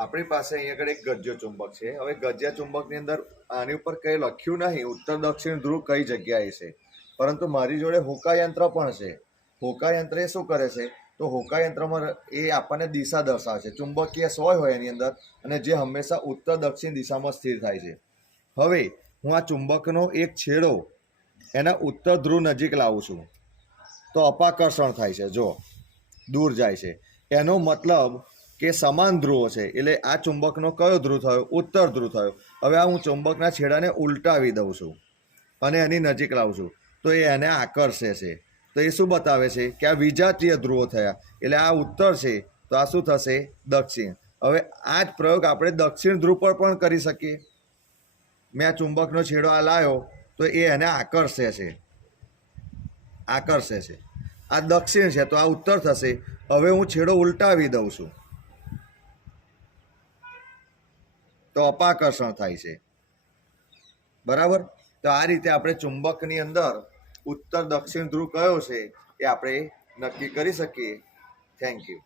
આપણી પાસે અહીંયા આગળ એક ગજ્જો ચુંબક છે। હવે ગજ્જા ચુંબકની અંદર આની ઉપર કંઈ લખ્યું નહીં ઉત્તર દક્ષિણ ધ્રુવ કઈ જગ્યાએ છે, પરંતુ મારી જોડે હોકા યંત્ર પણ છે। હોકા યંત્ર એ શું કરે છે, તો હોકા યંત્રમાં એ આપણને દિશા દર્શાવે છે। ચુંબકીય સોય હોય એની અંદર, અને જે હંમેશા ઉત્તર દક્ષિણ દિશામાં સ્થિર થાય છે। હવે હું આ ચુંબકનો એક છેડો એના ઉત્તર ધ્રુવ નજીક લાવું છું તો અપાકર્ષણ થાય છે। જો દૂર જાય છે, એનો મતલબ કે સમાન ધ્રુવો છે, એટલે આ ચુંબકનો કયો ધ્રુવ થયો? ઉત્તર ધ્રુવ થયો। હવે આ હું ચુંબકના છેડાને ઉલટાવી દઉં છું અને એની નજીક લાવું છું તો એ એને આકર્ષે છે। તો એ શું બતાવે છે કે આ વિજાતીય ધ્રુવો થયા, એટલે આ ઉત્તર છે તો આ શું થશે? દક્ષિણ। હવે આ જ પ્રયોગ આપણે દક્ષિણ ધ્રુવ પર પણ કરી શકીએ। મેં આ ચુંબકનો છેડો આ લાવ્યો તો એ એને આકર્ષે છે। આ દક્ષિણ છે તો આ ઉત્તર થશે। હવે હું છેડો ઉલટાવી દઉં છું તો અપાકર્ષણ થાય છે। બરાબર? તો આ રીતે આપણે ચુંબકની અંદર ઉત્તર દક્ષિણ ધ્રુવ કયો છે એ આપણે નક્કી કરી શકીએ। Thank you.